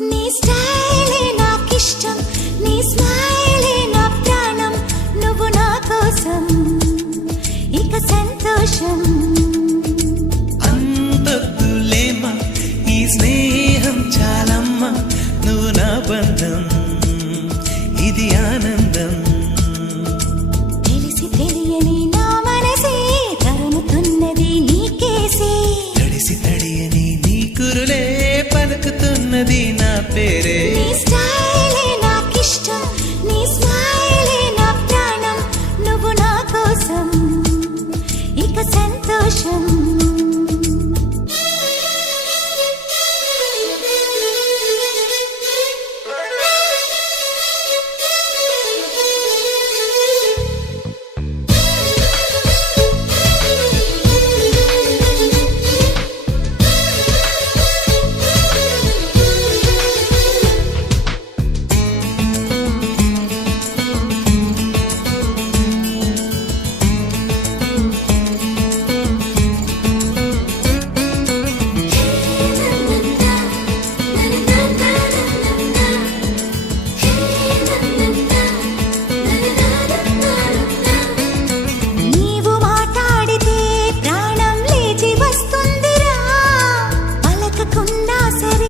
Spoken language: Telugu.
నీ స్టైలే నాకిష్టం, నీ స్మైలే నా ప్రాణం, నువ్వు నా కోసం ఇక సంతోషం. అంతొద్దులేమా ఈ స్నేహం చాలమ్మా, నువ్వు నా బంధం ఇది ఆనందం. తెలిసి తెలియని నా మనసే తరుముతున్నది నీకేసే, తడిసి తడియని నీ కురులే పలుకుతున్నది నా పేరే.